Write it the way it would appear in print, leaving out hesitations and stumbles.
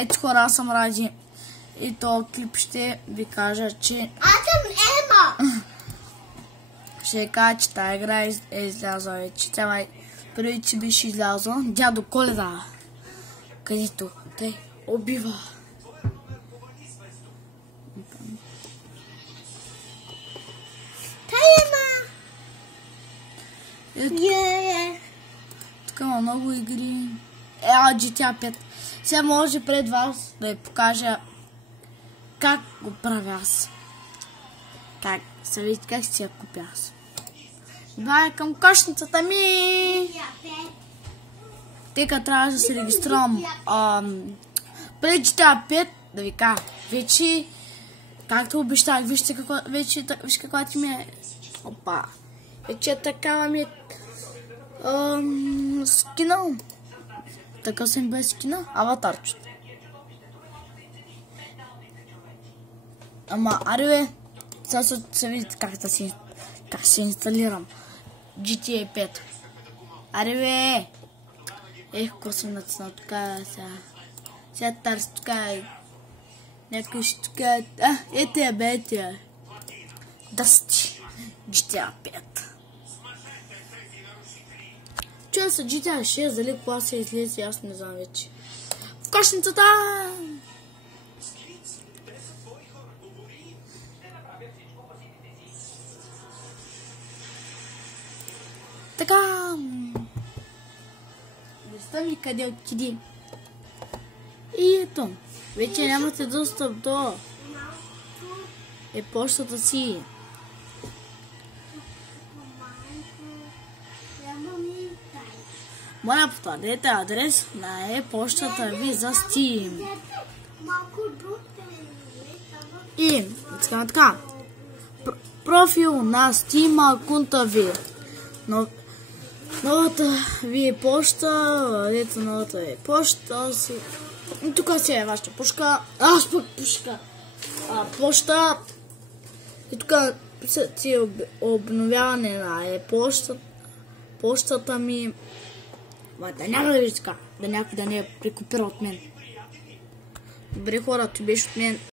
Ето хора, аз съм Ради и този клип ще ви кажа, че... Аз съм Ема! Ще ви кажа, че тази игра е излязла вече. Трябва преди, че беше излязла Дядо Коледа, където те убива. Тук има много игри. GTA 5. Сега може пред вас да ви покажа как го правя аз. Как се видите как си я купя аз. Това към кошницата ми. Тека трябва да се регистрирам. Пред GTA 5 да ви кажа. Вече, както обещах, вижте каква ти ми е. Опа. Вече такава ми е скина. Така съм без скина. Аватарчето. Ама, аре бе. Сега се видите как се инсталирам. GTA 5. Аре бе. Ех, косъм натисна тук сега. Сега търси тук. Някой ще тук. Ете я бе, ете я. Дъсти. GTA 5. Чуя се GTA 6, дали кога се излезе, аз не знам вече. В кошницата! Така. Вижте ми къде отиде. И ето. Вече нямате достъп до почтата си. Моля, повторете адрес на почтата ви за Steam. И така. Профил на Steam акунта ви. Новата ви почта. Ето новата ви почта си. Тук си е вашата пушка. Аз пък пушка. Почта. И тук си обновяване на почтата ми. Да няма да ви така, да някой да не е прекопира от мен. Добре хора, ти беше от мен.